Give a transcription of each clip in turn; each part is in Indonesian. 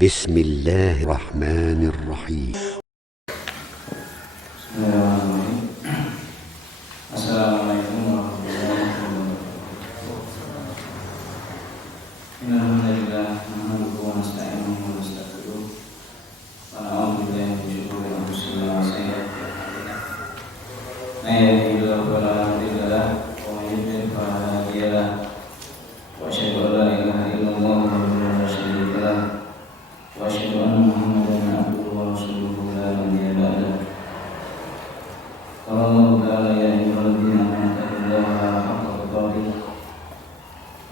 بسم الله الرحمن الرحيم. Assalamualaikum warahmatullahi wabarakatuh. Alhamdulillah, nahmaduhu wa nasta'inuhu wa nastaghfiruh wa na'udzu billahi min shururi anfusina wa sayyi'ati a'malina. May yahdihillahu fala mudilla lahu wa may yudlil fala hadiya lahu. Wa asyhadu an la ilaha illallah wahdahu la syarika lahu wa asyhadu anna Muhammadan abduhu wa rasuluhu la nabiyya ba'dahu. Qala Allah ta'ala ya ayyuhalladzina amanu taqullaha haqqa tuqatih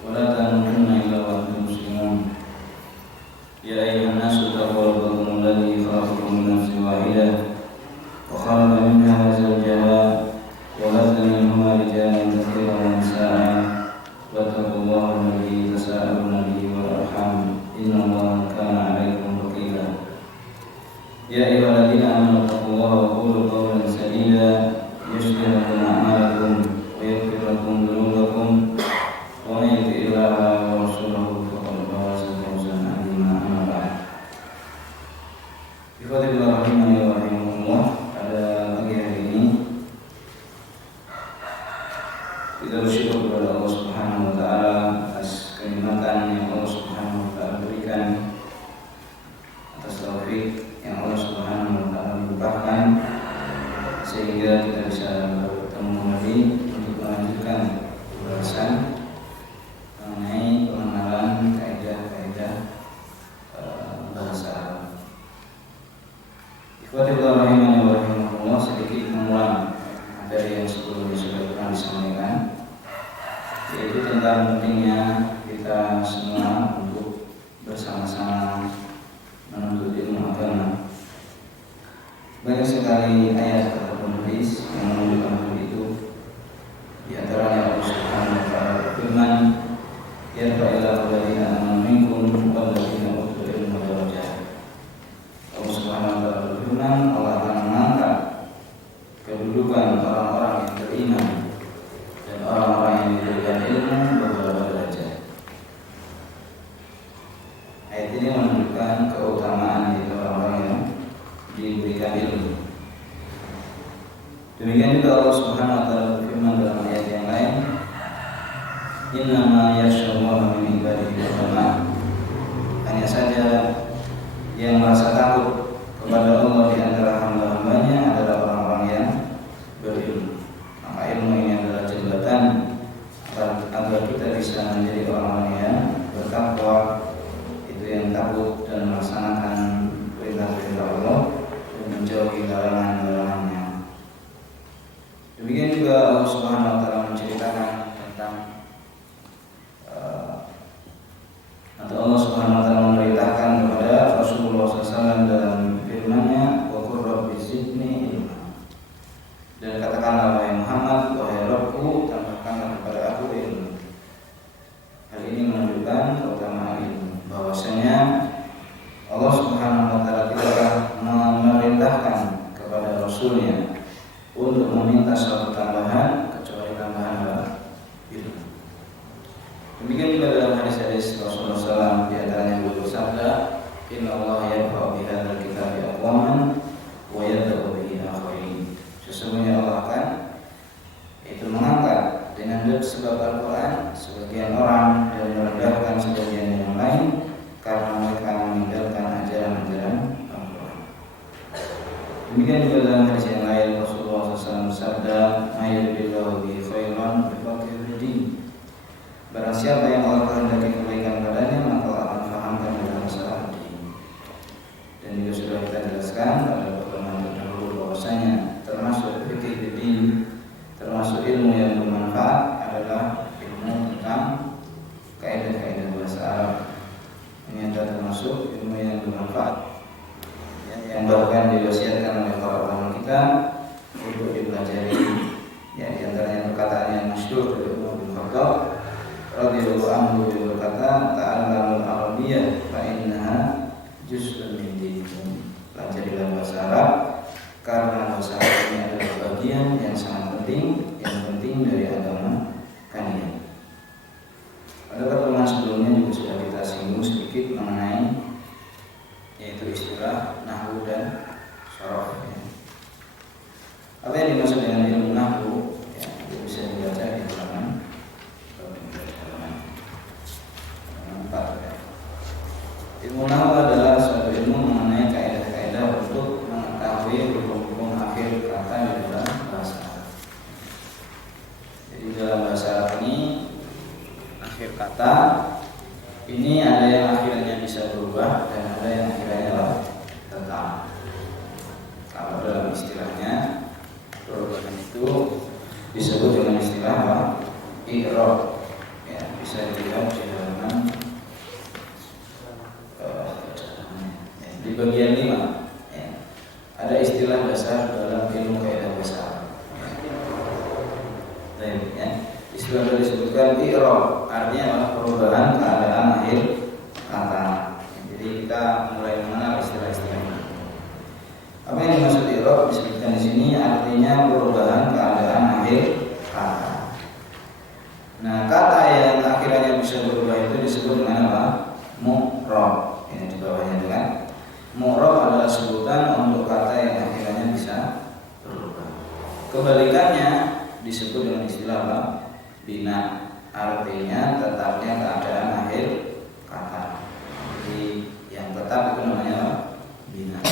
wa la tamutunna illa wa antum muslimun. Ya ayyuhan nasu taqu rabbakum alladzi khalaqakum min nafsin wahidah wa khalaqa minha zawjaha wa bassa minhuma rijalan katsiran wa nisaa'a wattaqullaha alladzi tasaaluna bihi wal arham innallaha kana 'alaykum raqiba. Ya ayyuhalladzina amanu taqullaha wa qulu qawlan sadida yuslih lakum a'malakum wa yaghfir lakum dhunubakum wa may yuti'illaha wa rasulahu faqad faza fawzan 'azima. Amma ba'd. Ikhwatillah rahimani wa rahimakumullah, pada pagi hari ini kita bersyukur kepada Allah Subhanahu wa taala atas kenikmatan yang Allah Subhanahu wa taala berikan, atas taufik yang Allah Subhanahu wa taala limpahkan sehingga kita bisa bertemu kembali untuk melanjutkan pembahasan mengenai pengenalan kaidah-kaidah bahasa Arab. Ikhwatillah rahimani wa rahimakumullah, sedikit mengulang materi yang sebelumnya sudah pernah disampaikan, yaitu tentang pentingnya kita semua untuk bersama-sama menuntut ilmu agama. Banyak sekali ayat ataupun hadis yang menunjukkan hal itu. Di antaranya Allah Subhanahu wa taala berfirman, "Yarfa'illahu alladziina aamanu minkum walladziina utul ilma darajat." Allah Subhanahu wa taala berfirman, Allah akan mengangkat kedudukan orang-orang yang beriman dan orang-orang yang diberikan ilmu beberapa derajat. Ayat ini menunjukkan keutamaan dari orang-orang yang diberikan ilmu. Demikian juga Allah Subhanahu wa taala berfirman dalam ayat yang lain, "Innama yakhshallaha min ibadihi ulama." Hanya saja yang merasa takut kepada Allah di antara hamba-hambanya adalah orang-orang yang berilmu. Maka ilmu ini adalah jembatan agar kita bisa menjadi orang-orang yang bertakwa, itu yang takut dan melaksanakan perintah-perintah Allah dan menjauhi larangan-larangannya. Demikian juga Allah Subhanahu wa taala menceritakan tentang atau Allah Subhanahu wa taala memerintahkan kepada Rasulullah SAW dalam firman-Nya, "Wa qur rabbi zidni ilma." Dan katakanlah wahai Muhammad, wahai Rabbku, tambahkanlah kepada aku ilmu. Hal ini menunjukkan keutamaan ilmu, bahwasanya Allah Subhanahu wa taala telah memerintahkan kepada Rasul-Nya untuk meminta suatu tambahan kecuali tambahan ilmu. Demikian juga dalam hadis-hadis Rasulullah SAW, di antaranya beliau bersabda, "Inna Allah yarfa'u bihadzal kitabi aqwaman wa yad'u bihi akharin." Sesungguhnya Allah akan mengangkat dengan sebab Al-Quran sebagian orang dan merendahkan sebagian yang lain karena mereka meninggalkan ajaran-ajaran Al-Quran. Demikian juga dalam hadis yang lain Rasulullah SAW bersabda, "Mayyuridillahu bihi khairan yufaqihuhu fid-din." Barang siapa yang Allah kehendaki kebaikan padanya, maka Allah akan fahamkan dalam masalah din. Dan juga sudah kita jelaskan pada pertemuan terdahulu bahwasanya termasuk fikih fid-din, termasuk ilmu yang bermanfaat adalah ilmu tentang kaidah-kaidah bahasa Arab. Ini adalah termasuk ilmu yang bermanfaat, yang bahkan diwasiatkan oleh para ulama kita untuk dipelajari. Ya, di antaranya perkataan yang masyhur dari Umar bin Khattab radhiyallahu anhu, beliau berkata, "Ta'allamul arabiyyah fa innaha juz'un min dinikum." Pelajarilah bahasa Arab karena bahasa Arab ini adalah bagian yang sangat penting, yang penting dari agama kalian. Pada pertemuan sebelumnya juga sudah kita singgung sedikit mengenai Ilmu nahwu adalah suatu ilmu mengenai kaidah-kaidah untuk mengetahui hukum-hukum akhir kata di dalam bahasa Arab. Jadi dalam bahasa Arab ini akhir kata ini ada yang akhirnya bisa berubah dan ada yang akhirnya tetap. Kalau dalam istilahnya perubahan itu disebut dengan istilah apa? I'rab. Ya, bisa dilihat di halaman di bagian 5 ya. Ada istilah dasar dalam ilmu kaidah bahasa Arab. Ya. Istilah yang disebutkan i'rab artinya adalah perubahan keadaan akhir kata. Jadi kita mulai mengenal istilah-istilah ini. Apa yang dimaksud i'rab disebutkan di sini artinya perubahan keadaan akhir kata. Nah, kata yang akhirnya bisa berubah itu disebut dengan apa? Mu'rab. Ini di bawahnya dengan mu'rab adalah sebutan untuk kata yang akhirnya bisa berubah. Kebalikannya disebut dengan istilah apa? Bina. Artinya tetapnya keadaan akhir kata. Jadi yang tetap itu namanya apa? Bina.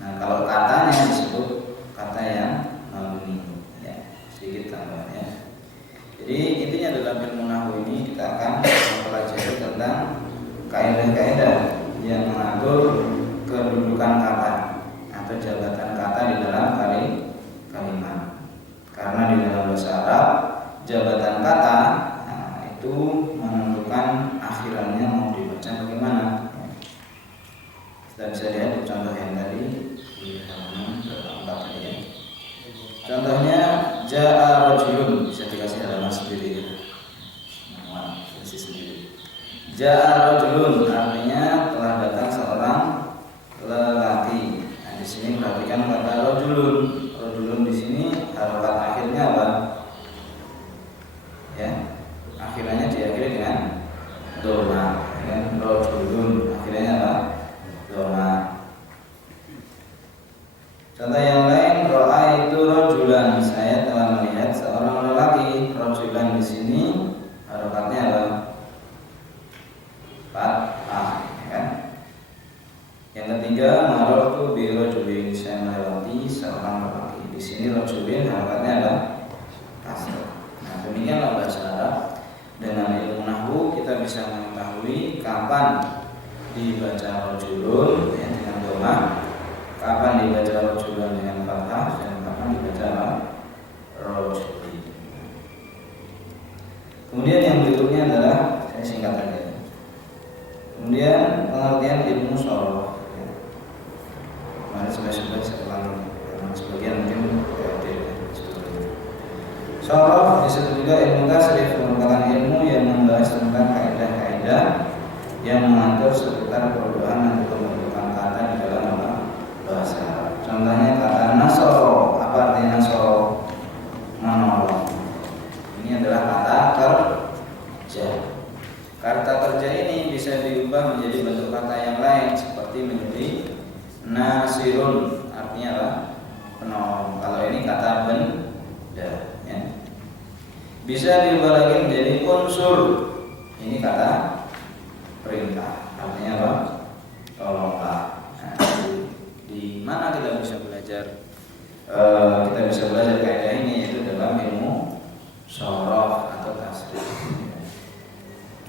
Nah, kalau katanya disebut kata yang mabni. Ya, sedikit tambahannya. Jadi intinya dalam ilmu nahwu ini kita akan mempelajari tentang kaidah-kaidah yang mengatur kedudukan kata atau jabatan kata di dalam kalimat. Karena di dalam bahasa Arab jabatan kata itu menentukan akhirannya mau dibaca bagaimana. Kita bisa lihat di contoh yang tadi di halaman 4 tadi ya. Contohnya ja'a rajulun, bisa dikasih halaman sendiri ya. Nah, isi sendiri. Ja'a rajulun artinya telah datang seorang lelaki. Nah, di sini perhatikan kata rajulun. Rajulun di sini harokat akhirnya apa? Ya, akhirnya diakhiri dengan doma. Dengan rajulun akhirnya apa? Doma. Contoh yang lain, ro'a itu rajulan, saya telah melihat seorang lelaki. Rajulan di sini harokatnya apa? Fathah, kan? Yang ketiga, marartu bi rajulin, saya melewati seorang lelaki. Di sini rajulin harokatnya apa? Kasrah. Nah, demikianlah bahasa Arab. Dengan ilmu nahwu kita bisa mengetahui kapan dibaca rajulun ya, dengan doma, kapan dibaca rajulun dengan fathah, dan kapan dibaca rajulin. Kemudian yang berikutnya adalah saya singkat saja. Kemudian pengertian ilmu shoroh. Kemarin sebagian saya ulangi, sebagian mungkin tidak. Shoroh disebut juga ilmu tasrif, merupakan ilmu yang membahas tentang kaidah-kaidah yang mengatur seputar perubahan atau pembentukan kata di dalam bahasa Arab. Contohnya kata nasoro. Apa artinya nasoro? Menolong. Ini adalah kata kerja. Kata kerja ini bisa diubah menjadi bentuk kata yang lain seperti menjadi nasirun, artinya apa? Penolong. Kalau ini kata benda ya. Bisa diubah lagi menjadi unsur. Ini kata perintah, artinya apa? Tolonglah. Nah, di mana kita bisa belajar? Kita bisa belajar kaidah ini yaitu dalam ilmu shoroh atau tasrif.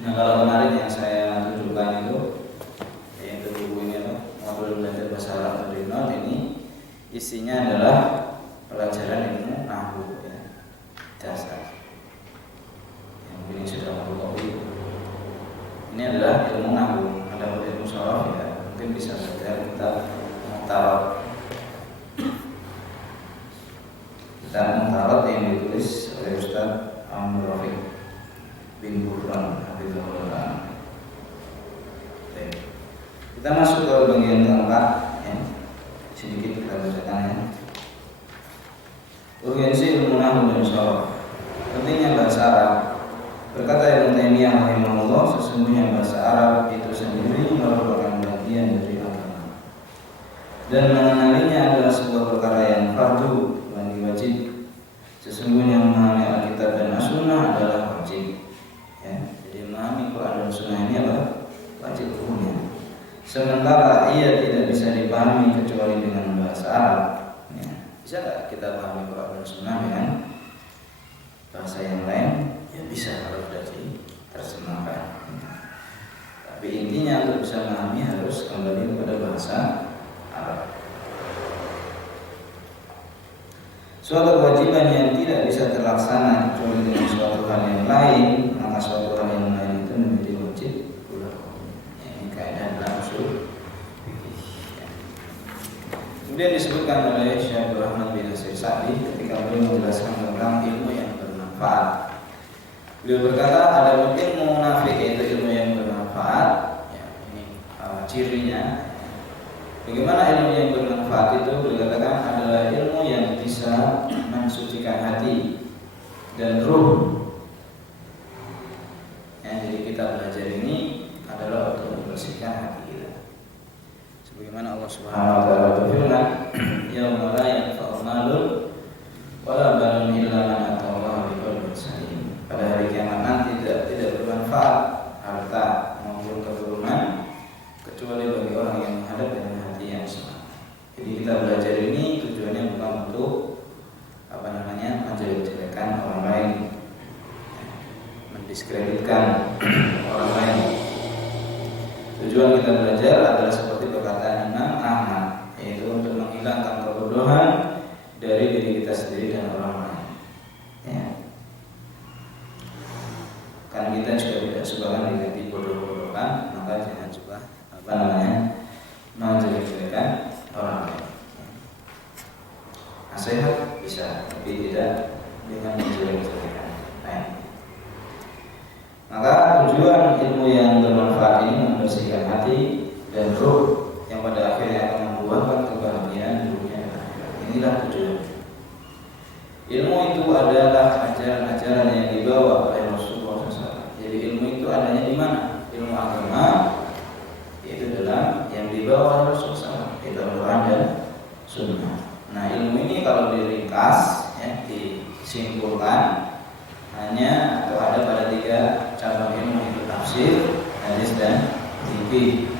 Nah, kalau kemarin yang saya tunjukkan itu yaitu buku ini apa? Modul belajar bahasa Arab dari nol, ini isinya adalah pelajaran ilmu nahwu ya, dasar. Yang ini sudah fotokopi. Ini adalah ilmu nahwu. Ada ilmu shoroh ya, mungkin bisa belajar kita Mu'tarad. Kitab Mu'tarad yang ditulis oleh Ustaz Amr Rafiq bin Burhan Habibullah. Kita masuk ke bagian keempat ya. Sedikit kita bacakan ya. Urgensi ilmu nahwu dan shoroh. Pentingnya bahasa Arab. Berkata Ibnu Taimiyah rahimahullah, sesungguhnya bahasa Arab itu sendiri merupakan bagian dari agama. Dan mengenalinya adalah sebuah perkara yang fardu, bukan wajib. Sesungguhnya memahami Alkitab dan As-Sunnah adalah wajib. Ya, jadi memahami Quran dan Sunnah ini adalah wajib hukumnya. sementara ia tidak bisa dipahami kecuali dengan bahasa Arab. Ya. Bisa nggak kita pahami Quran dan Sunnah dengan bahasa yang lain? Ya bisa kalau sudah diterjemahkan. Tapi intinya untuk bisa memahami harus kembali kepada bahasa Arab. Suatu kewajiban yang tidak bisa terlaksana kecuali dengan suatu hal yang lain, maka suatu hal yang lain itu menjadi wajib pula. Ini kaidah dalam usul fikih. Kemudian disebutkan oleh Syekh Rahman bin Nasir Sa'di ketika beliau menjelaskan tentang ilmu yang bermanfaat. Beliau berkata ada ilmu munafik, yaitu ilmu yang bermanfaat. Ya, ini cirinya. Bagaimana ilmu yang bermanfaat itu? Beliau katakan adalah ilmu yang bisa mensucikan hati dan ruh. Ya, jadi kita belajar ini adalah untuk membersihkan hati kita. Sebagaimana Allah Subhanahu wa taala berfirman, "Yauma la yanfa'u malun wala banun illa man atallaha biqalbin salim." Pada hari kiamat nanti tidak bermanfaat harta maupun keturunan kecuali bagi orang yang menghadap dengan hati yang selamat. Jadi kita belajar ini tujuannya bukan untuk menjelek-jelekan orang lain, mendiskreditkan orang lain. Tujuan kita belajar adalah seperti perkataan Imam Ahmad, yaitu untuk menghilangkan kebodohan dari diri kita sendiri dan orang lain. Ya. Kan kita juga tidak suka diganti bodoh-bodohan, maka jangan juga menjelek-jelekan orang lain. Nasihat bisa, tapi tidak dengan menjelek-jelekan. Maka tujuan ilmu yang bermanfaat ini membersihkan hati dan ruh yang pada akhirnya akan membuahkan kebahagiaan dunia dan akhirat. Inilah tujuan. Ilmu itu adalah ajaran-ajaran yang dibawa oleh Rasulullah SAW. Jadi ilmu itu adanya di mana? Ilmu agama itu dalam yang dibawa oleh Rasulullah SAW, itu Al-Quran dan Sunnah. Nah, ilmu ini kalau diringkas, ya, disimpulkan hanya atau ada pada 3 cabang ilmu, yaitu tafsir, hadis dan fikih.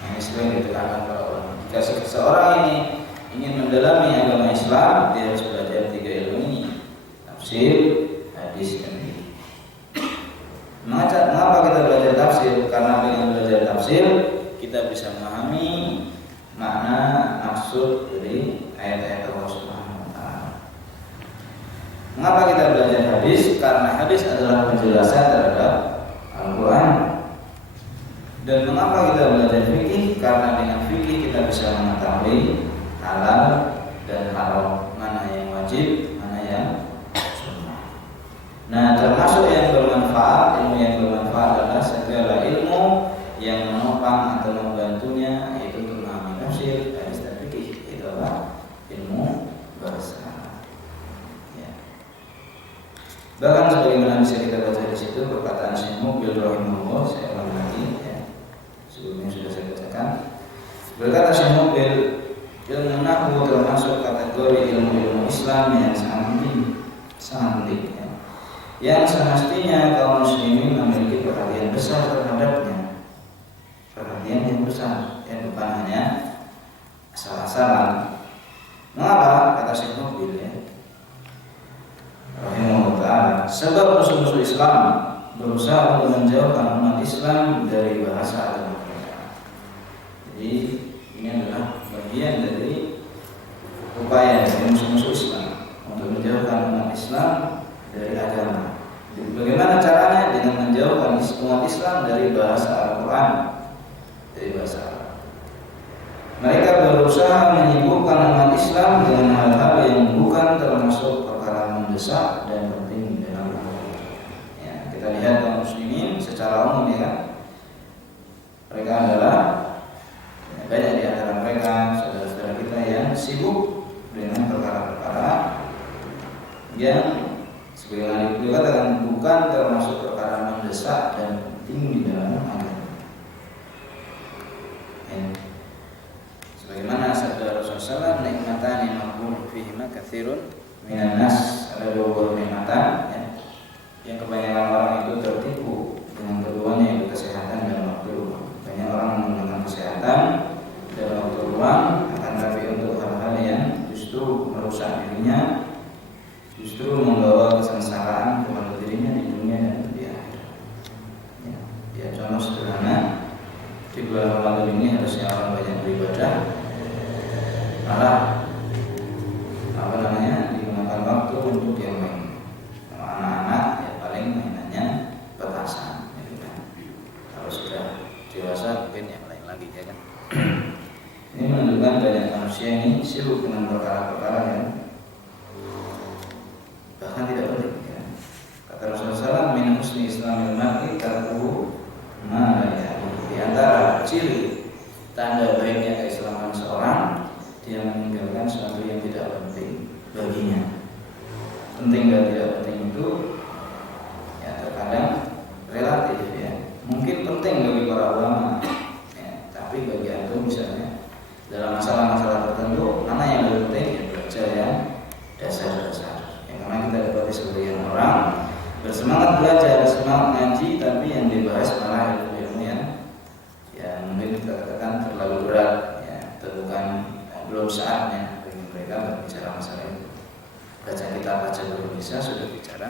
Ini sering ditekankan para ulama. Jika seseorang ini ingin mendalami agama Islam, dia harus belajar 3 ilmu ini: tafsir, hadis dan fikih. Mengapa kita belajar tafsir? Karena dengan belajar tafsir kita bisa memahami makna maksud dari ayat-ayat Allah Subhanahu wa taala. Mengapa kita belajar hadis? Karena hadis adalah penjelasan terhadap Al-Qur'an. Dan mengapa kita belajar fikih? Karena dengan fikih kita bisa mengetahui halal dan haram, mana yang wajib, mana yang sunnah. Nah, termasuk yang bermanfaat, ilmu yang bermanfaat adalah segala ilmu yang menopang atau membantunya, yaitu untuk memahami tafsir, hadis dan fikih. Itu adalah ilmu bahasa. Ya. Bahkan sebagaimana bisa kita baca di situ perkataan Syekh Mubil rahimahullah, saya ulang lagi, ya. Sebelumnya sudah saya bacakan. Berkata Syekh Mubil, ilmu nahwu termasuk kategori ilmu-ilmu Islam yang sangat penting, ya. Yang semestinya kaum muslimin memiliki perhatian besar terhadapnya. Perhatian yang besar, ya, bukan hanya asal-asalan. Mengapa? Kata Syekh Mubil, ya, rahimahullah ta'ala, sebab musuh-musuh Islam berusaha untuk menjauhkan umat Islam dari bahasa agama mereka. Jadi ini adalah bagian dari upaya dari musuh-musuh Islam untuk menjauhkan umat Islam dari agama. Jadi, bagaimana caranya? Dengan menjauhkan umat Islam dari bahasa Al-Quran, dari bahasa Arab. Mereka berusaha menyibukkan umat Islam dengan hal-hal yang bukan termasuk perkara mendesak dan penting dalam agama. Ya, kita lihat kaum muslimin secara umum, ya kan? Mereka adalah, ya, banyak di antara mereka saudara-saudara kita yang sibuk dengan perkara-perkara yang sebagaimana dikatakan bukan termasuk perkara mendesak dan penting di dalam agama. Ya. Sebagaimana sabda Rasulullah SAW, nikmatan maqbul fihima katsirun minan nas, ada 2 buah nikmatan, ya, yang kebanyakan orang itu tertipu dengan keduanya, yaitu kesehatan dan waktu. Banyak orang menggunakan di bulan Ramadan ini harusnya orang banyak beribadah, malah digunakan waktu untuk dia main. Kalau anak-anak ya paling mainannya petasan, gitu kan. Kalau sudah dewasa mungkin yang lain lagi, ya kan. Ini menunjukkan banyak manusia ini sibuk dengan perkara-perkara yang bahkan tidak penting, ya. Kata Rasulullah SAW, min husni islamil mar'i tarkuhu ma la ya'ni. Di antara ciri tanda baiknya keislaman seorang, dia meninggalkan sesuatu yang tidak penting baginya. Penting dan tidak penting itu ya terkadang relatif, ya. Mungkin penting bagi para ulama, ya, tapi bagi antum misalnya dalam masalah-masalah tertentu, mana yang lebih penting, ya belajar yang dasar-dasar. Ya, karena kita dapati sebagian orang bersemangat belajar, semangat ngaji, tapi yang dibahas malah ilmu-ilmu yang mungkin kita katakan terlalu berat, ya, atau bukan belum saatnya bagi mereka berbicara masalah itu. Baca kitab baca belum bisa, sudah bicara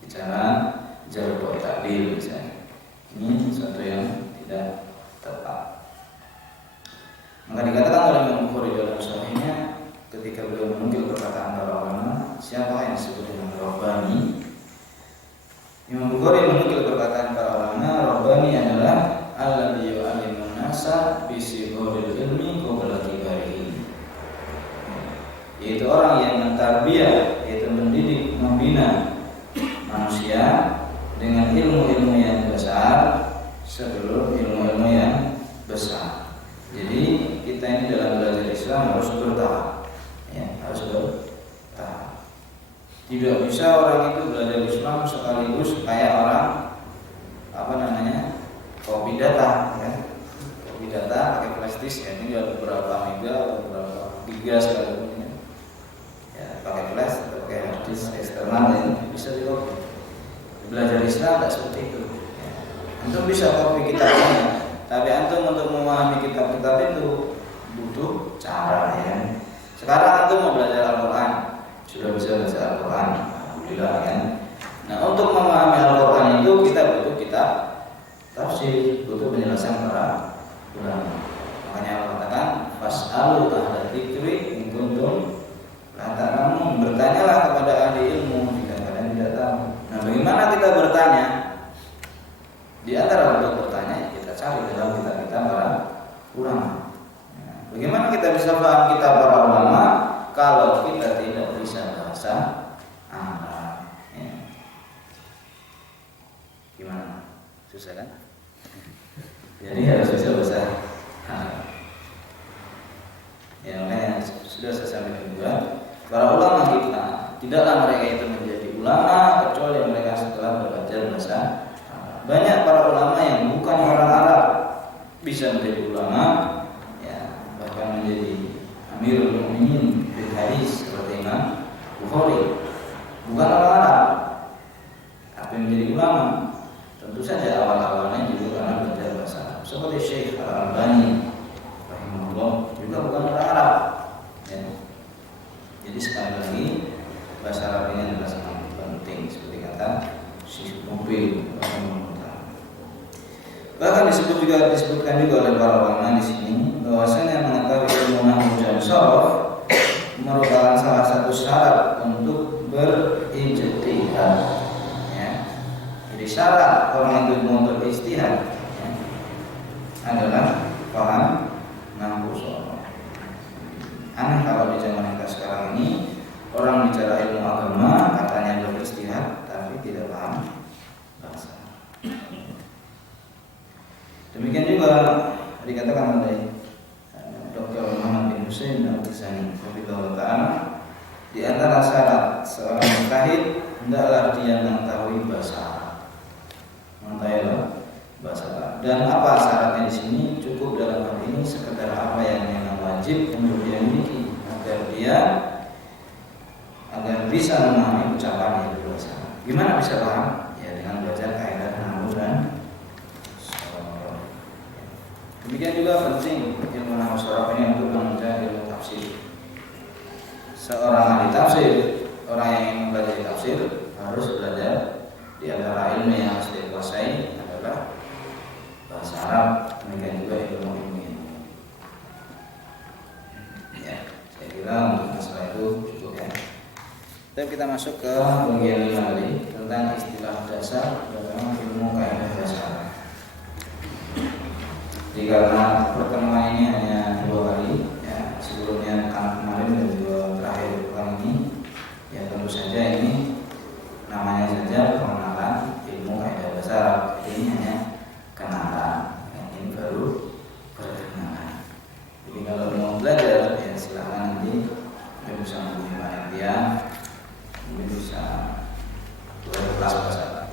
bicara jarh wa ta'dil misalnya. Ini sesuatu yang tidak tepat. Maka dikatakan oleh Imam Bukhari dalam Sahihnya ketika beliau menukil perkataan para ulama, siapa yang disebut dengan Rabbani? Imam Bukhari menukil perkataan para ulama, Rabbani adalah alladzi yu'allimun nasa bi sighoril ilmi qabla kibarihi. Yaitu orang yang mentarbiyah, yaitu mendidik, membina manusia dengan ilmu-ilmu yang besar sebelum ilmu-ilmu yang besar. Jadi kita ini dalam belajar Islam harus bertahap, ya, harus bertahap. Tidak bisa orang itu belajar Islam sekaligus kayak orang kopi data, ya. Kopi data pakai flash disk, ya. Ini ada beberapa mega, beberapa giga sekalipun, ya. Ya, pakai flash atau pakai hard disk eksternal, ya, bisa di copy. Belajar Islam tidak seperti itu, ya. Antum bisa copy kitabnya, tapi antum untuk memahami kitab-kitab itu butuh cara, ya. Sekarang antum mau belajar Al-Quran, sudah bisa baca Al-Quran, alhamdulillah, kan. Nah, untuk memahami Al-Quran itu kita butuh kitab tafsir, butuh penjelasan para ulama. Makanya Allah katakan, fas'alu ahla dzikri in kuntum la ta'lamun. Bertanyalah kepada ahli ilmu jika kalian tidak tahu. Nah, bagaimana kita bertanya? Di antara bentuk bertanya kita cari dalam kitab-kitab para ulama. Nah, bagaimana kita bisa paham kitab para ulama kalau kita tidak bisa bahasa Arab? Ya. Gimana? Susah kan? Jadi harus bisa bahasa Arab. Ya, makanya sudah saya sampaikan juga, para ulama kita tidaklah mereka itu menjadi ulama kecuali mereka setelah belajar bahasa Arab. Banyak para ulama yang bukan orang Arab bisa menjadi ulama, ya, bahkan menjadi Amirul Mukminin bil hadis seperti Imam Bukhari. Bukan orang Arab, tapi menjadi ulama. Tentu saja awal-awalnya juga karena belajar bahasa Arab. Seperti Syekh Al-Albani rahimahullah juga bukan orang Arab, ya. Jadi sekali lagi bahasa Arab ini adalah sangat penting, seperti kata Syekh Mubil rahimahullah. Bahkan disebutkan juga oleh para ulama di sini bahwasanya mengetahui ilmu nahwu dan sharaf merupakan salah satu syarat untuk berijtihad, ya. Jadi syarat orang itu untuk ijtihad, ya, adalah paham nahwu sharaf. Aneh kalau di zaman kita sekarang ini orang bicara ilmu agama katanya berijtihad tapi tidak paham bahasa. Demikian juga dikatakan oleh Dr. Muhammad bin Husain Al-Ghazali rahimahullah ta'ala, di antara syarat seorang mujtahid hendaklah dia mengetahui bahasa Arab. Mengetahui bahasa Arab. Dan apa syaratnya di sini? Cukup dalam hal ini sekedar apa yang memang wajib untuk dia miliki agar bisa memahami ucapan yang berbahasa Arab. Gimana bisa paham? Ya dengan belajar kaidah nahwu dan sharaf. Demikian juga penting ilmu nahwu sharaf ini untuk menunjang ilmu tafsir. Seorang ahli tafsir, orang yang ingin belajar tafsir harus belajar. Di antara ilmu yang harus dikuasai adalah kita masuk ke bagian 5 tadi tentang istilah dasar dalam ilmu kaidah dasar. Jadi karena pertemuan ini hanya 2 kali, ya, sebelumnya kemarin dan juga terakhir kali ini, ya tentu saja ini namanya saja pengenalan ilmu kaidah dasar. Jadi ini hanya kenalan, ya, ini baru perkenalan. Jadi kalau mau belajar, ya silakan nanti bisa menghubungi panitia, mungkin bisa kelas bahasa.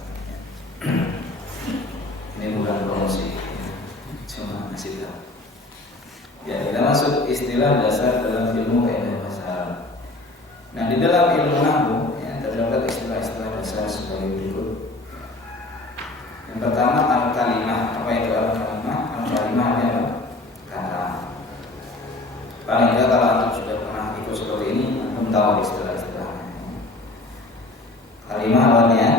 Ini bukan promosi, cuma ngasih tahu. Ya, kita masuk istilah dasar dalam ilmu kaidah dasar. Nah, di dalam ilmu nahwu, ya, terdapat istilah-istilah dasar sebagai berikut. Yang pertama al-kalimah. Apa itu al-kalimah? Al-kalimah adalah kata. Paling tidak kalau antum sudah pernah ikut seperti ini, antum tahu istilah-istilahnya. Kalimah awalnya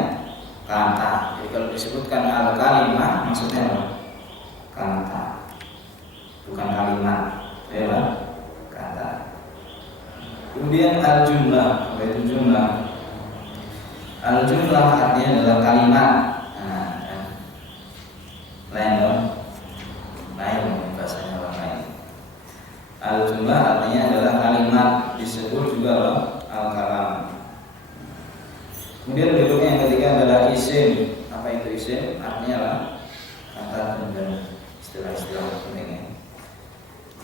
kata. Jadi kalau disebutkan al-kalimah maksudnya apa? Kata, bukan kalimat, ya, kata. Kemudian al-jumlah. Apa itu jumlah? Al-jumlah artinya adalah kalimat. Lain bahasanya orang lain. Al-jumlah artinya adalah kalimat, disebut juga al-kalam. Kemudian berikutnya yang ketiga adalah isim. Apa itu isim? Artinya apa? Kata dan istilah-istilah pentingnya.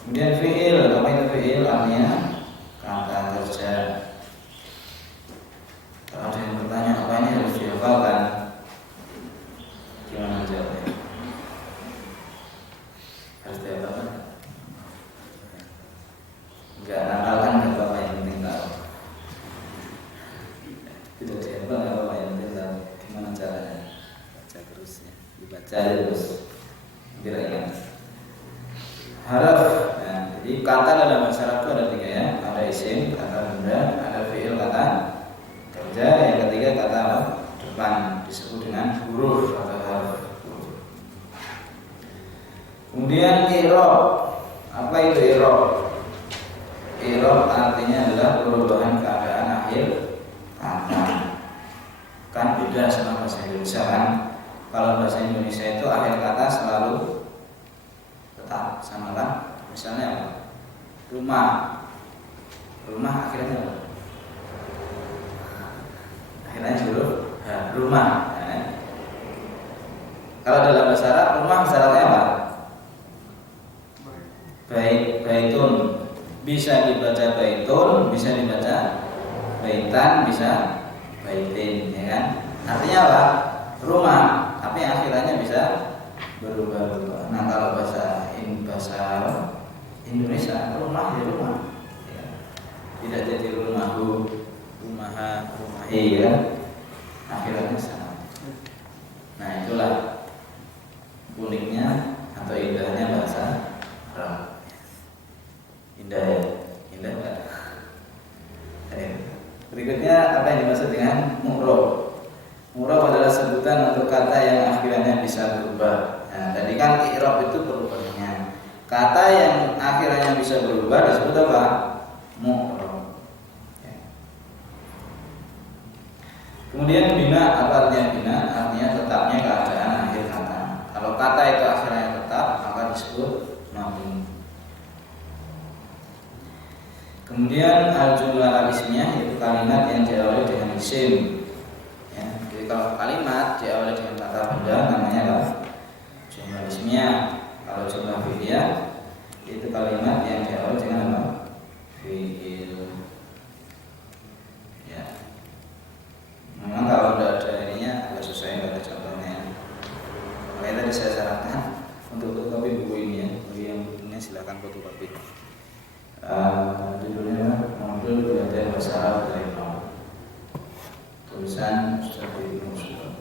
Kemudian fi'il. Apa itu fi'il? Artinya kata kerja. Kalau ada yang bertanya apa ini harus dihafalkan, gimana jawabnya? Harus dihafalkan? Enggak hafalkan enggak apa-apa, yang penting tahu. Tidak dihafal enggak apa-apa, yang penting tahu. Gimana caranya? Baca terus ya. Dibaca terus biar ingat. Haraf. Nah, jadi kata dalam bahasa Arab itu ada 3 ya. Ada isim, kata benda, ada fi'il, kata kerja. Yang ketiga kata depan, disebut dengan huruf atau harf. Kemudian i'rab. Apa itu i'rab? I'rab artinya adalah perubahan keadaan akhir kata. Kan beda sama bahasa Indonesia kan? Kalau bahasa Indonesia itu akhir kata selalu tetap sama kan? Misalnya apa? Rumah. Rumah akhirnya apa? Akhirnya huruf rumah. Ya. Kalau dalam bahasa Arab rumah syaratnya apa? Baitun. Bisa dibaca baitun, bisa dibaca baitan, bisa baitin, ya kan? Artinya apa? Rumah, tapi akhirannya bisa berubah-ubah. Nah, kalau bahasa Indonesia rumah ya rumah, ya. Tidak jadi rumahku, rumahi, ya. Akhirannya sama. Nah, itulah uniknya atau indahnya bahasa Arab. Indah ya, indah enggak? Berikutnya apa yang dimaksud dengan mu'rab? Mu'rab adalah sebutan untuk kata yang akhirnya bisa berubah. Nah, tadi kan i'rab itu perubahannya. Kata yang akhirnya bisa berubah disebut apa? Mu'rab. Ya. Kemudian bina, apa artinya bina? Artinya tetapnya keadaan akhir kata. Kalau kata itu akhirnya tetap, maka disebut mabni. Kemudian al-jumlah al-ismiyah yaitu kalimat yang diawali dengan isim. Ya, jadi kalau kalimat diawali dengan kata benda namanya apa? Jumlah ismiyah. Kalau jumlah fi'liyah itu kalimat yang diawali dengan apa? Fi'il. Ya. Memang kalau tidak ada ininya agak susah ya ada contohnya. Makanya tadi saya sarankan untuk fotokopi buku ini ya. Bagi yang punya silakan fotokopi. Judulnya modul belajar bahasa Arab dari nol. Tulisan Ustaz Ibnu Muslim.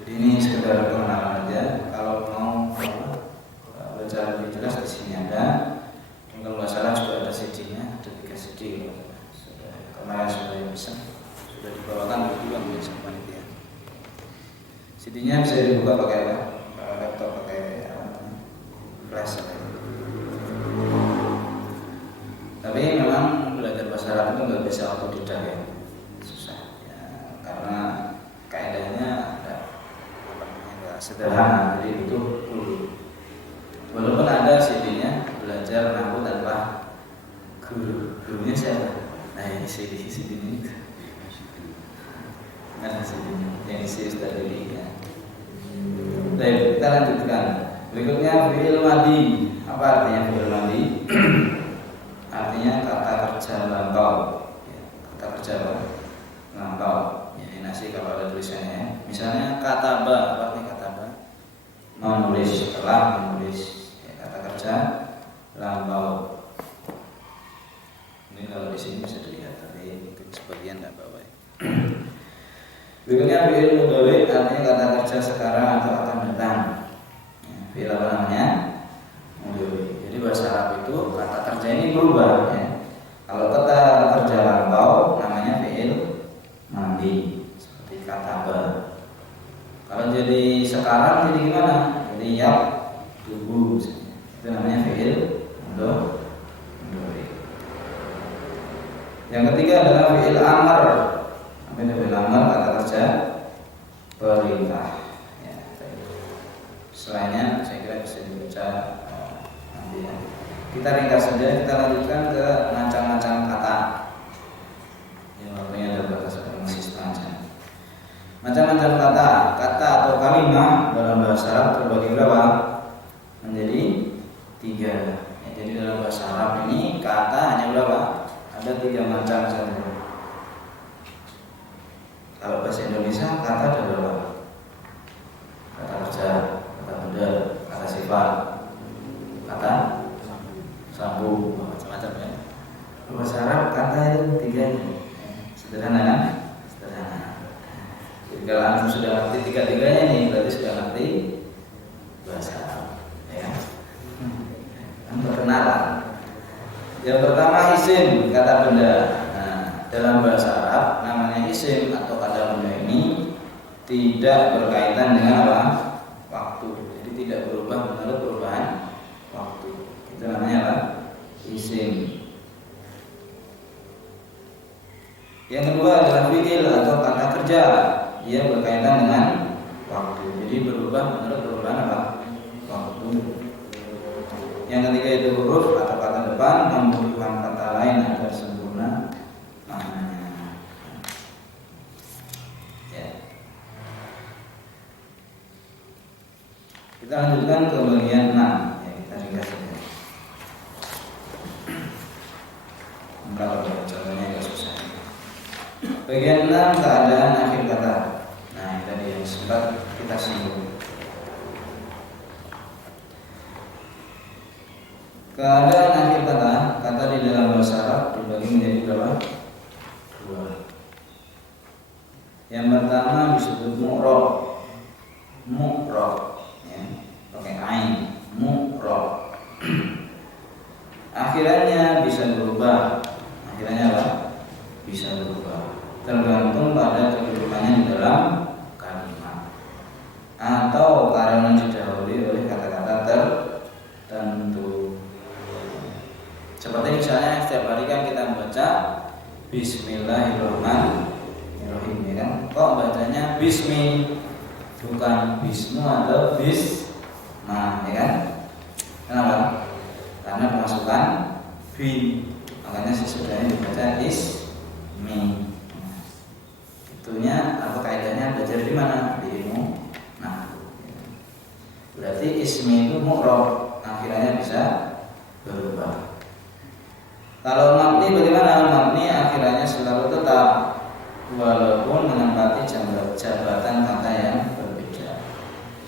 Jadi ini sekedar pengenalan aja. Kalau mau baca lebih jelas di sini ada. Dan kalau nggak salah juga ada CD-nya, ada 3 CD. Kemarin sudah bisa, sudah dibawakan juga mungkin sama panitia. CD-nya bisa dibuka pakai apa? Pakai laptop, pakai flash. Tapi memang belajar bahasa Arab itu nggak bisa otodidak ya, susah ya, karena kaidahnya nggak sederhana, jadi itu guru. Walaupun ada CD-nya belajar nahu tanpa gurunya siapa? Nah ini CD ini ada CD-nya yang isi Ustaz Dodi ya. Baik, kita lanjutkan. Berikutnya fi'il madhi. Apa artinya fi'il madhi? Artinya kata kerja lampau ya, kata kerja lampau ya, ini nasi kalau ada tulisannya ya. Misalnya kataba, apa artinya kataba? Menulis, telah menulis ya, kata kerja lampau. Ini kalau di sini bisa dilihat, tapi sebagian tidak bawa ya. Berikutnya fi'il mudhari, artinya kata kerja sekarang atau akan datang ya, fi'il apa namanya? Mudhari. Jadi bahasa Arab itu kata kerja ini berubah ya. Kalau kata kerja lampau namanya fi'il madhi seperti kataba. Kalau jadi sekarang jadi gimana? Jadi yap tubuh itu namanya fi'il mudhari. Yang ketiga adalah fi'il amr. Apa itu fi'il amr? Kata kerja perintah ya. Selainnya saya kira bisa dibaca nanti ya. Kita ringkas saja, kita lanjutkan ke macam-macam kata yang artinya ada bahasa masih setengah jam. Macam-macam kata atau kalimat dalam bahasa Arab terbagi berapa? Menjadi 3 ya, jadi dalam bahasa Arab ini kata hanya berapa? Ada 3 macam saja. Kalau bahasa Indonesia kata ada berapa? Kata kerja, kata benda, kata sifat, kata sambung, macam-macam ya. Bahasa Arab kata itu 3 sederhana kan? Sederhana. Jadi kalau antum sudah ngerti 3-3-nya ini berarti sudah ngerti bahasa Arab ya. Perkenalan. Yang pertama isim, kata benda. Nah, dalam bahasa Arab namanya isim atau kata benda ini tidak berkaitan dengan apa? Waktu. Jadi tidak berubah menurut perubahan waktu. Itu namanya apa? Isim. Yang kedua adalah fi'il atau kata kerja. Dia berkaitan dengan waktu. Jadi berubah menurut perubahan apa? Waktu. Yang ketiga itu huruf atau kata depan membutuhkan kata lain agar sempurna maknanya. Ya. Kita lanjutkan ke bagian 6. Ya, kita ringkas saja. Kalau contohnya agak susah. Bagian 6 keadaan akhir kata. Nah, ini tadi yang sempat kita singgung. Keadaan akhir kata di dalam bahasa Arab dibagi menjadi berapa? 2. Yang pertama disebut mu'rab. Mu'rab ya, pakai ain. Mu'rab. Akhirannya bisa berubah. Akhirannya apa? Bisa berubah. Tergantung pada kedudukannya di dalam kalimat atau karena didahului oleh kata-kata tertentu. Seperti misalnya setiap hari kan kita membaca Bismillahirrahmanirrahim ya kan? Kok bacanya Bismi bukan Bismu atau Bisma ya kan? Kenapa? Karena pemasukan bi, makanya sesudahnya dibaca Ismi. Itunya atau kaidahnya belajar di mana? Di ilmu. Nah, berarti Ismi itu mu'rab, akhirannya bisa berubah. Kalau mabni bagaimana? Mabni akhirannya selalu tetap walaupun menempati jabatan kata yang berbeda.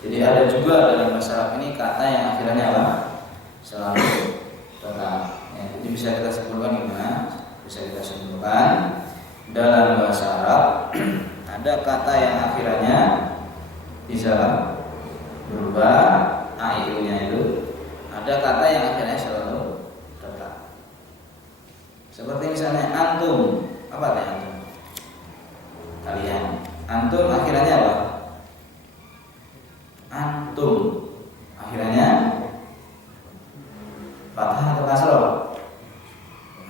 Jadi ada juga dalam bahasa Arab ini kata yang akhirannya apa? Selalu tetap. Ya, jadi bisa kita simpulkan gimana? Bisa kita simpulkan dalam bahasa Arab ada kata yang akhirannya bisa berubah, aiunya itu. Ada kata yang akhirnya selalu seperti misalnya antum, apa artinya antum? Kalian. Antum akhirannya apa? Antum. Akhirannya fathah atau kasroh?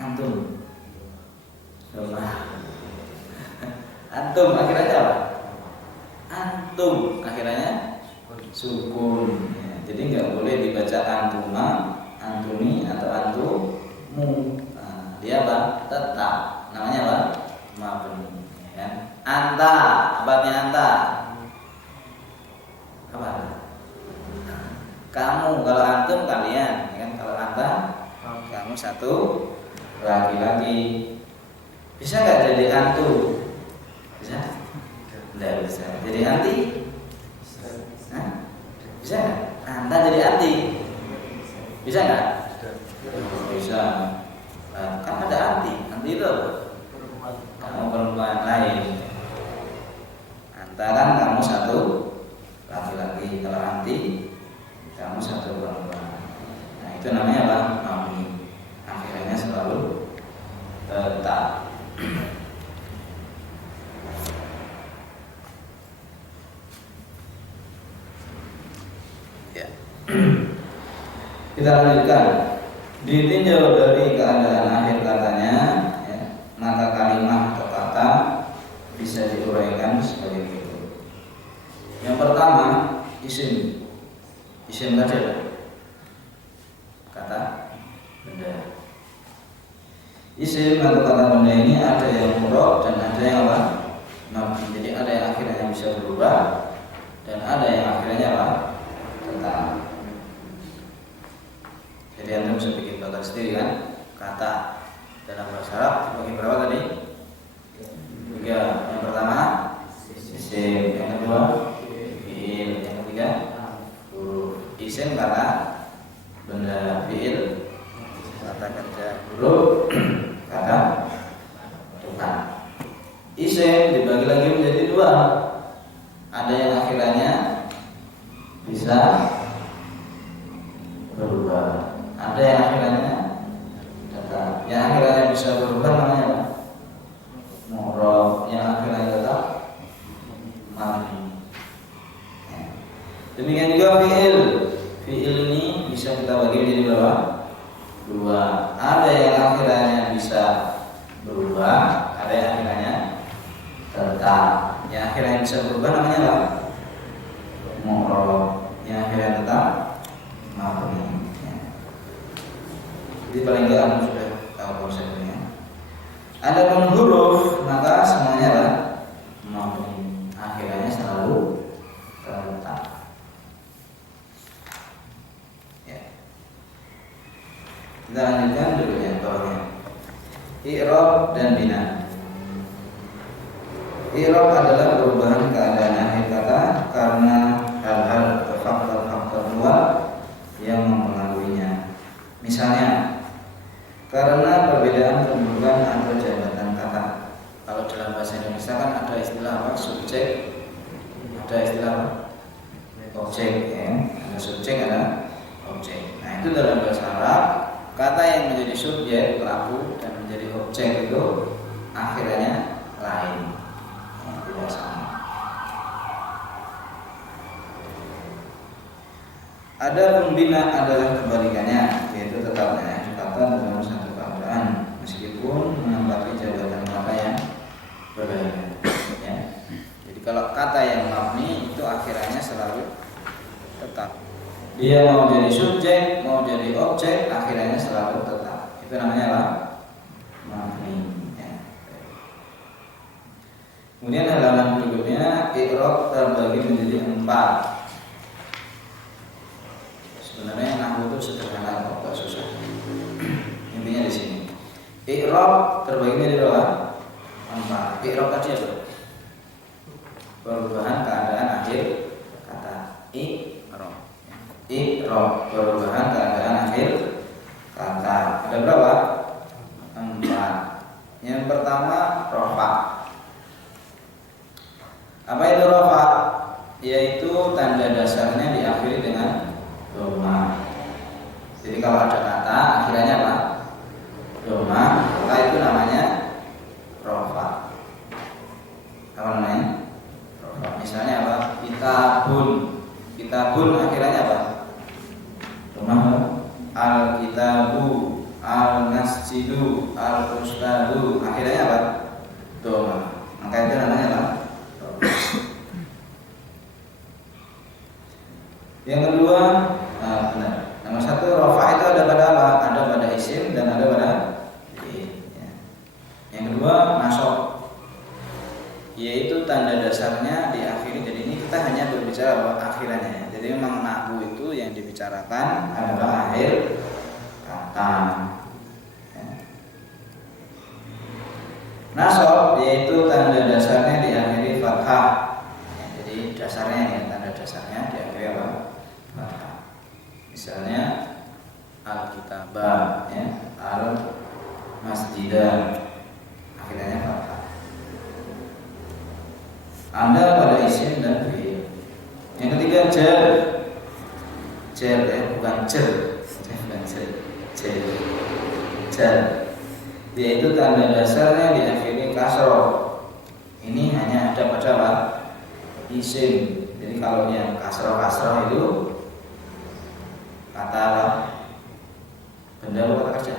Antum. sukun. Ya, jadi nggak boleh dibaca antuma, antumi atau antumu. Nah, dia apa? Tetap. Namanya apa? Mabni. Ya kan? Anta, abadnya anta. Apa? Kamu, kalau antum kalian, ya kan? Kalau anta, kamu satu laki-laki. Bisa nggak jadi antu? Bisa? Tidak bisa. Jadi anti? Hah? Bisa nggak? Anta jadi anti? Bisa nggak? Bisa. Nah, kan ada anti. Anti itu kamu perempuan lain. Anta kan kamu satu laki-laki. Kalau anti kamu satu perempuan. Nah itu namanya apa? Mabni. Akhirnya selalu tetap. Ya. Kita lanjutkan. Ditinjau dari keadaan akhir katanya, ya, maka kalimat atau kata bisa diuraikan sebagai berikut. Yang pertama, isim. Isim tadi apa? Kata benda. Isim atau kata benda ini ada yang mudhaf dan ada yang apa? Mabni. Jadi ada yang akhirnya bisa berubah dan ada yang akhirnya apa? Tetap. Jadi anda bisa bikin bagan sendiri kan? Kata dalam bahasa Arab bagi berapa tadi? 3. Yang pertama isim, yang kedua fiil, yang ketiga huruf. Isim kata benda, fiil kata kerja, huruf kata tukang. Isim dibagi lagi menjadi 2. Ada yang akhirnya bisa berubah, ada yang akhirnya tetap. Yang akhirnya bisa berubah namanya apa? Mu'rab. Yang akhirnya tetap mabni. Demikian juga fiil. Fiil ini bisa kita bagi menjadi berapa? 2. Ada yang akhirnya bisa berubah, ada yang akhirnya tetap. Yang akhirnya bisa berubah namanya apa? Mu'rab. Yang akhirnya tetap mabni. Jadi paling enggak kamu sudah tahu konsepnya. Adapun huruf maka semuanya adalah mabni. Akhirnya selalu tetap. Ya. Kita lanjutkan dulu yang bawahnya. I'rab dan bina. I'rab adalah perubahan keadaan akhir kata karena hal-hal atau faktor-faktor luar yang mempengaruhinya. Misalnya karena perbedaan kedudukan atau jabatan kata. Kalau dalam bahasa Indonesia kan ada istilah apa? Subjek, ada istilah apa? Objek, ya. Ada subjek, ada objek. Nah itu dalam bahasa Arab, kata yang menjadi subjek, pelaku, dan menjadi objek itu akhirnya lain, tidak sama. Ada pembina adalah kebalikannya, yaitu tetapnya kata dalam satu keadaan meskipun menempati jabatan kata yang berbeda. Ya. Jadi kalau kata yang mabni itu akhirnya selalu tetap. Dia mau jadi subjek, mau jadi objek, akhirnya selalu tetap. Itu namanya apa? Mabni. Ya. Kemudian halaman berikutnya, i'rab terbagi menjadi 4. Sebenarnya nahwu itu sederhana kok, gak susah. Intinya di sini. I'rab terbagi menjadi berapa? 4. I'rab tadi apa? Perubahan keadaan akhir kata. I'rab perubahan keadaan akhir kata. Ada berapa? 4. Yang pertama rafa. Apa itu rafa? Yaitu tanda dasarnya diakhiri dengan doma. Jadi kalau ada kata akhirnya apa? Doma, maka itu namanya rafa. Apa namanya? Rafa. Misalnya apa? Kitabun. Kitabun akhirnya apa? Doma. Al-kitabu, al-masjidu, al-ustadu, akhirnya apa? Doma. Maka itu namanya apa? Yang kedua, benar. Nomor satu, rofa itu ada pada apa? Ada pada isim dan ada pada fi'il. Ya. Yang kedua, nasab, yaitu tanda dasarnya diakhiri. Jadi ini kita hanya berbicara bahwa akhirannya. Jadi memang nahwu itu yang dibicarakan adalah akhir kata. Ya. Nasab yaitu tanda dasarnya diakhiri fathah. Ya, jadi dasarnya ya, tanda dasarnya diakhiri apa? Fathah. Misalnya al-kitabah, ya, al-masjidah, akhirnya fathah. Anda pada isim dan fi'il. Yang ketiga jar, ya, bukan jar, jar, yaitu tanda dasarnya diakhiri kasroh. Ini hanya ada pada apa? Isim. Jadi kalau yang kasroh itu kata apa? Benda atau kata kerja?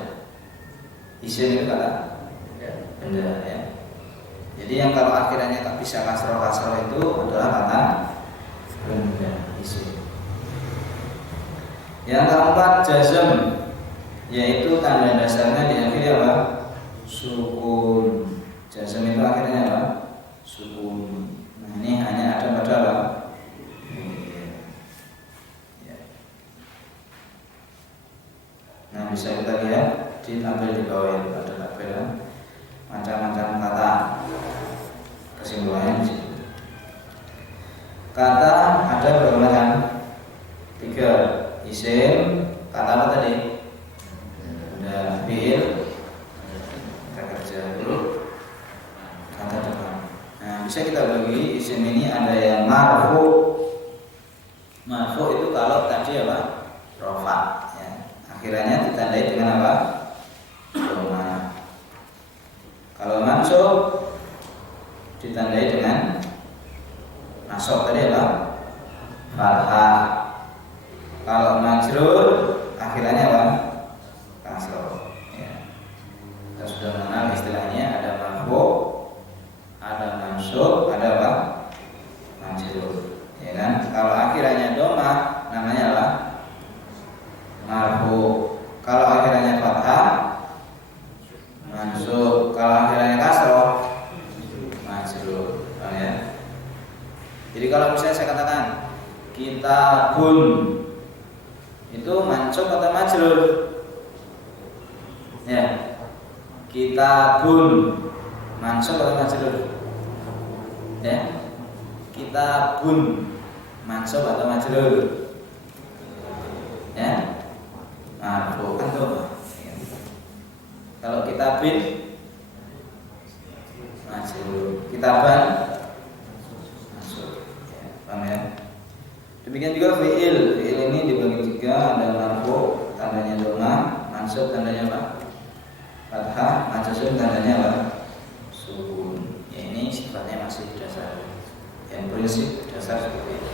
Isim itu kata benda, ya. Jadi yang kalau akhirnya tak bisa kasroh itu adalah kata benda, isim. Yang keempat jazm, yaitu tanda dasarnya diakhiri apa? Sukun. Jazm itu akhirnya apa? Sukun. Nah ini hanya ada pada apa? Nah bisa kita lihat di tabel di bawah ini ada tabel macam-macam kata. Kesimpulannya di sini. Kata ada berapa macam? 3. Isim, kata apa tadi? Ada fi'il, kata kerja dulu, kata depan. Nah bisa kita bagi isim ini ada yang marfu. Marfu itu kalau tadi apa? Rofa, ya. Akhirnya ditandai dengan apa? Dhamma. Kalau mansub ditandai dengan nasab tadi apa? Fathah. Kalau majrur akhirnya apa? Kasroh. Ya. Kita sudah mengenal istilahnya, ada marfu, ada mansub, ada apa? Majrur. Ya kan? Kalau akhirnya dhamma namanya apa? Marfu. Kalau akhirnya fathah, mansub. Kalau akhirnya kasroh, majrur. Ya. Jadi kalau misalnya saya katakan kitabun, itu mansub atau majrur? Ya. Kitabun mansub atau majrur? Ya. Kitabun mansub atau majrur? Ya. Marfu kan tuh. Kalau kitabin majrur, kitaban masuk. Ya, paham ya? Demikian juga fi'il. Fi'il ini dibagi 3, ada marfu tandanya dhamma, mansub tandanya apa? Fathah, majzum tandanya apa? Sukun. Ya, ini sifatnya masih dasar. Yang prinsip dasar seperti itu.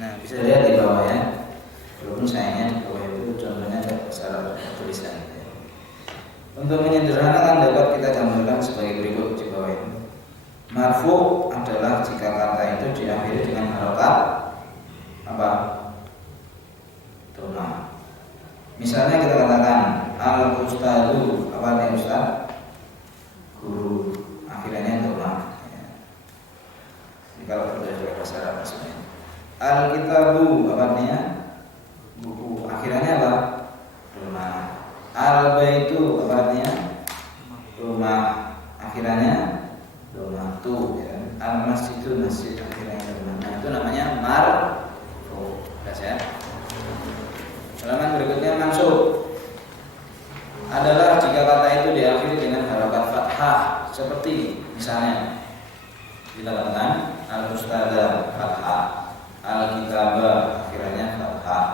Nah, bisa lihat di bawah ya. Walaupun sayangnya di bawah itu contohnya ada salah tulisan. Untuk menyederhanakan dapat kita gambarkan sebagai berikut di bawah ini. Marfu adalah jika kata itu diakhiri dengan harokat apa? Dhamma. Misalnya kita katakan al-ustadu, apa artinya ustad? Guru. Akhirnya dhamma. Ya. Ini kalau sudah juga bahasa Arab sebenarnya. Al-kitabu, apa artinya? Buku. Akhirnya apa? Dhamma. Al-baitu, apa artinya? Rumah. Akhirnya dhamma. Ya. Al-masjidu, masjid. Akhirnya dhamma. Nah itu namanya marfu. Ya. Halaman berikutnya mansub adalah jika kata itu diakhiri dengan harokat fathah, seperti misalnya kita katakan al-ustada fathah, al-kitabah akhirnya fathah,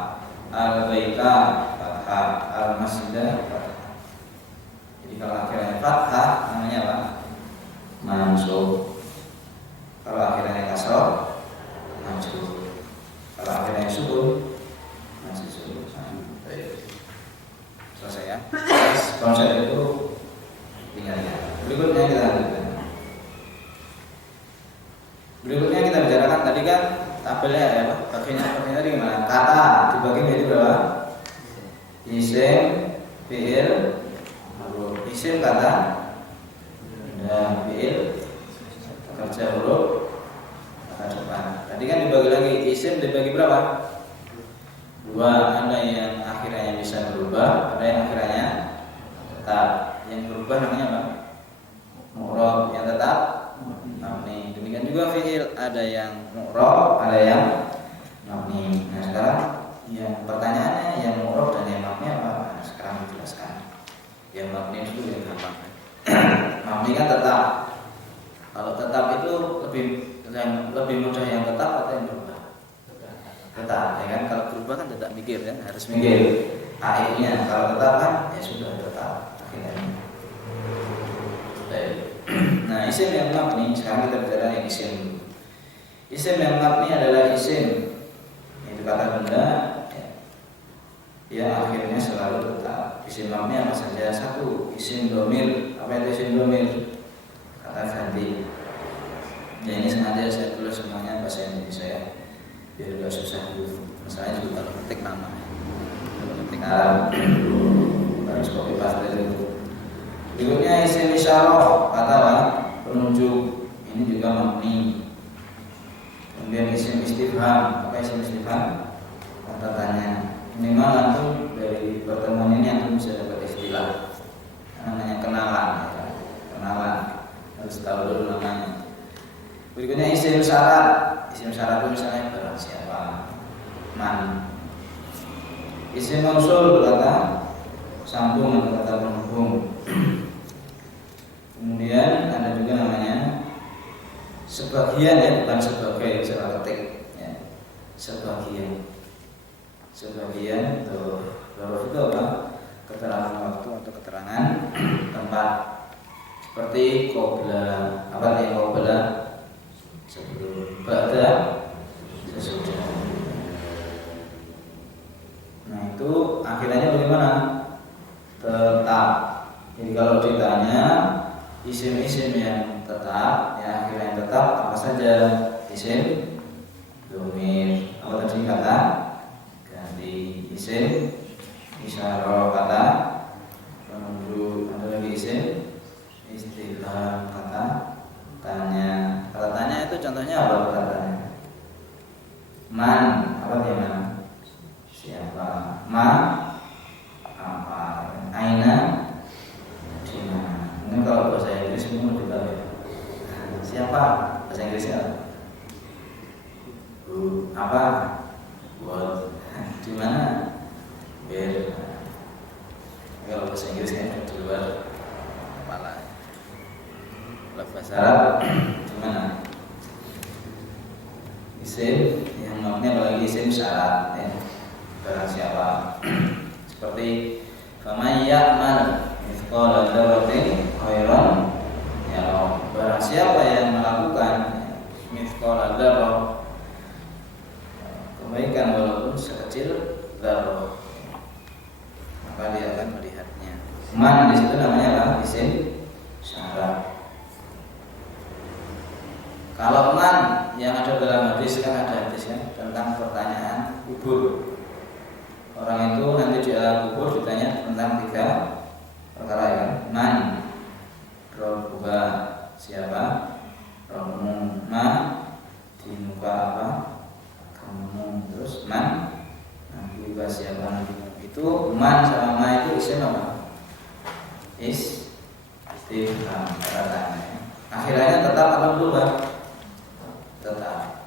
al-baita fathah, al-masjidah fathah. Jadi kalau akhirnya fathah namanya apa? Mansub. Kalau akhirnya kasroh, mansub. Kalau akhirnya sukun, mansub. Selesai ya. Konsep itu tinggal ya. Berikutnya kita lanjutkan. kan tabelnya ya, bagiannya tadi gimana? Kata dibagi menjadi berapa? Isim, fiil, isim kata, dan fiil kerja huruf depan. Tadi kan dibagi lagi, isim dibagi berapa? Dua, ada yang akhirnya bisa berubah, ada yang akhirnya tetap. Yang berubah namanya apa? Mu'rab. Yang tetap mabni. Demikian juga fiil, ada yang mu'rab, ada yang mabni. Nah sekarang yang pertanyaannya yang mu'rab dan yang mabni apa? Nah, sekarang dijelaskan. Yang mabni dulu yang gampang. Mabni kan tetap. Kalau tetap itu lebih mudah yang tetap atau yang berubah? Tetap, ya kan? Kalau berubah kan tidak mikir kan, harus mikir akhirnya. Kalau tetap kan ya sudah tetap akhirnya. Nah, isim yang mabni, sekarang kita bicara yang isim dulu. Isim yang mabni adalah isim, itu kata benda yang akhirnya selalu tetap. Isim mabni apa saja? Satu, isim domir. Apa itu isim domir? Kata ganti. Ya ini sengaja saya tulis semuanya bahasa Indonesia ya, biar tidak susah dulu. Masalahnya juga kalau ketik nama, kalau ketik Arab harus copy paste itu. Berikutnya isim isyarah, kata apa? Penunjuk. Ini juga mabni. Kemudian isim istifham. Apa isim istifham? Kata tanya. Minimal antum dari pertemuan ini antum bisa dapat istilah namanya kenalan ya. Kenalan, harus tahu dulu namanya. Berikutnya isim syarat. Isim syarat itu misalnya barang siapa, man. Isim mausul kata sambung atau kata penghubung. Kemudian ada juga namanya sebagian ya, bukan sebagai salah ketik ya. Sebagian atau huruf itu apa? Keterangan waktu atau keterangan tempat. Seperti qabla, apa artinya qabla? Sebelum, ba'da sesudah. Nah itu akhirnya bagaimana? Tetap. Jadi kalau ditanya isim-isim yang tetap, yang akhirnya tetap apa saja? Isim domir. Apa tadi kata? Ganti. Isim isyarah, kata penunjuk. Ada lagi isim istifham, kata tanya. Kata tanya itu contohnya apa kata tanya? Man, apa dia man? Siapa? Ma, apa? Aina, di mana? Mungkin kalau bahasa Inggris mungkin lebih tahu ya. Siapa? Bahasa Inggrisnya apa? What? Di mana? Where? Kalau bahasa Inggrisnya di luar kepala. Kalau bahasa Arab gimana? Isim yang mabni apalagi isim syarat ya. Barang siapa? Seperti faman ya'mal mithqala dzarratin khairan yarah. Barang siapa yang melakukan mithqala dzarrah, kebaikan walaupun sekecil dzarrah, maka dia akan melihatnya. Man di situ namanya apa? Isim syarat. Kalau man yang ada dalam hadis kan ada hadis ya tentang pertanyaan kubur. Orang itu nanti di alam kubur ditanya tentang 3 perkara ya. Man, Rabbuka, siapa? Rabbumu. Ma, dinuka apa? Kamu. Terus man, Nabiuka, siapa nabimu? Itu man sama ma itu isim apa? Istifham, kata tanya. Akhirnya tetap atau berubah? Tetap.